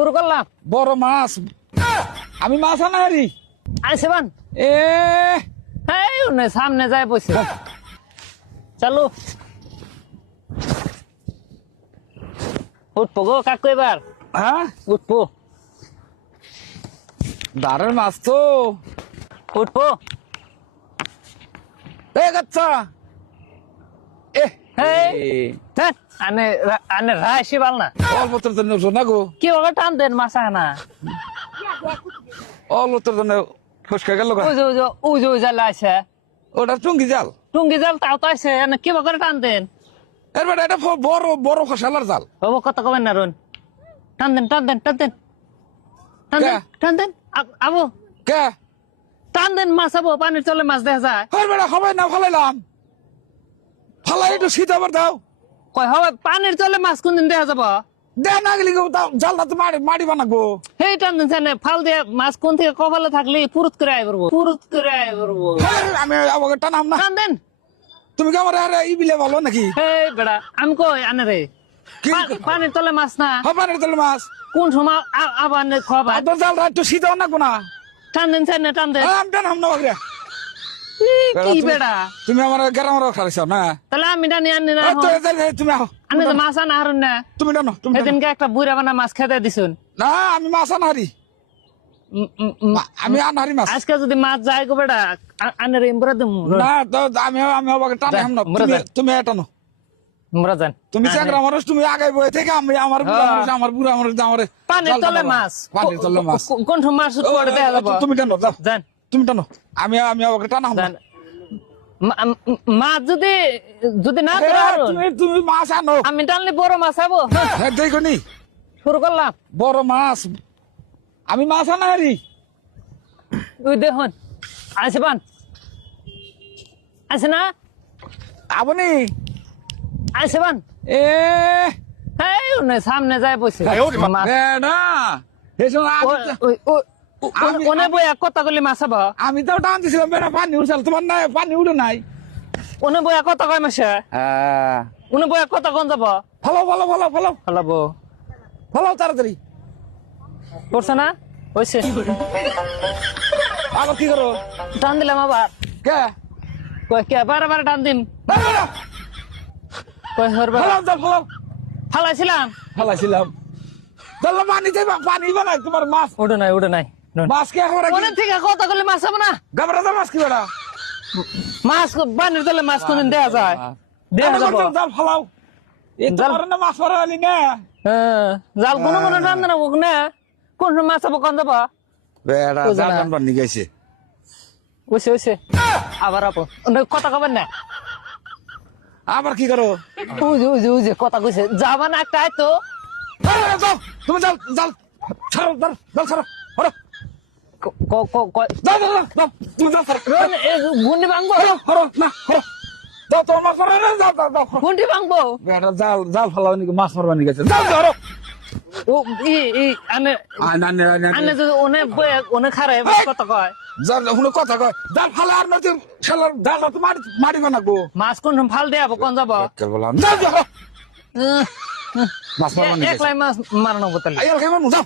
শুরু করলাম। বড় মাছ। আমি মাছ আনা হারি। আইসে বান এ। এই সামনে যায় বসে। চালু। উঠবো গো কাকু এবার। হ্যাঁ? উঠবো। দাঁড়ের মাছ তো। উঠবো। এ আনে আনে বাল না। জন্য কি টান দেন মাসা না। জন্য ফসকা গেল ওটা জাল। টুঙ্গি জাল তাও তো আছে কি টান দেন। এর বেটা এটা ব- বড় বড় ফসালার জাল। বাবু কত কবেন না রুন। টান দেন টান দেন টান দেন। টান দেন টান দেন। আ- আবু। কে? টান দেন মাছ আবু পানির চলে মাছ দেখা যায়। এর বেটা হবে না ফালাইলাম। ফালাই একটু শীত আবার দাও। কই হবে পানির চলে মাছ কোনদিন দেখা যাব? দে না গেলি গো দাও জালটা তো মারি মারি বানাবো। সেই টান দেন জানে ফাল দিয়ে মাছ কোন থেকে কপালে থাকলে পুরুত করে আই পড়ব পুরুত করে আই পড়ব আমি আমাকে টানাম না। টান দেন। তুমি কি আমার আরে ই বিলে ভালো নাকি? এই বেড়া আমি কই আনে রে। পানির তলে মাছ না। হবানের তেল মাছ। কোন সময় আবার নে খাবার জালটা একটু শীত না কোনা টান দেন টান দেন। আমি টানাম না বাগরে কি বেড়া? তুমি আমার গ্রামের খারাইছ না? তাহলে আমি টানি আনি না এই তো, এই যে, এই তুমি আহো আমি তো মাছ আনা হারুন না। তুমি টানো তুমি টানো। সেদিনকে একটা বুড়া বানা মাছ খেতে দিছুন। না আমি মাছ উম, আমি মাছ। আজকে যদি মাছ যায় গো বেড়া আ- আনে ইমরা দিম না তো আমি আমি আমাকে টানাম না মরে তুমি টানো ইমরা তুমি চ্যাংরা মানুষ তুমি আগে বয়ে থেকে আমি আমার বুড়া। মানুষ আমার বুড়া মানুষ আমার পানির তলে মাছ। পানির তলে মাছ। কোন মাছ পড়ে দেয়া যাব। তুমি টানো যান। তুমি টানো। আমি আমি না। মা- মা- মাছ যদি যদি না হারুন, তুমি তুমি মাছ আনো। আমি টানলে বড় মাছ আবো। হ্যাঁ দেখো নি। শুরু করলাম। বড় মাছ। আমি মাছ আনহারি ওই দেখুন আছে পান আছে না? আপনি আছে পান এ। সামনে যায় বসে। মাছ। ওনে বই এক কথা মাছ হব আমি তো টান দিছিলাম বেড়া পানি উঠছিল তোমার নাই পানি উঠে নাই। ওনে বই এক কথা কয় মাসে উনি বই এক কথা কোন যাব। ফলো ফলো ফলো ফলো ফলাবো। ফলো তাড়াতাড়ি। করছে না? হয়েছে আবার কি করো? টান দিলাম আবার। কে? কয় কে? বারে বারে টান দিম কয় হরবা ফলো চল ফলো ফালাইছিলাম? ফলাইছিলাম। চল পানিতে পানি বানাই তোমার মাছ। উঠে নাই উঠে নাই। মাছ কে মনে থেকে কথা কলি মাছ হবে না? গাবরা মাছ কি বেড়া? মাছ বানির মাছ কোনদিন দেয়া যায়। দেয়া যাব। জাল ফলাও। এ জাল- তোমার না মাছ মারা আলি না। হ্যাঁ জাল কোনো কোনো না কোন মাছ হব কোন যাব? বেড়া তো জাল জানা। নি গেছে ওইছে ওইছে। আবার কথা কবেন না? আবার কি করো? উজে উজে উজে কথা কইছে। যাবা না একটা তো তুমি জাল জাল ছাড়ো জাল জাল ছাড়ো। হরো গুন্ডি ভাঙবো? হরো হরো না হরো যাও তোমার মাছ মারা না যাও যাও হরো। গুন্ডি ভাঙবো? বেটা জাল জাল ফলাও নাকি মাছ মারবা নি গেছে। যাও হরো ও ই ই আনে আয় না না না আনে যদি ওনে বয়ে ওনে খারে কথা কয়। জাল শুনো কথা কয়। জাল ফালা আর নতুন খেলার জাল তো মারি মারিবা না গো। মাছ কোন ফাল দেয়া কোন যাব? কেল বললাম যাও হরো। মাছ মারবা নি গেছে। একলাই মাছ মারানো বোতলে আইয়াল খাইবা যাও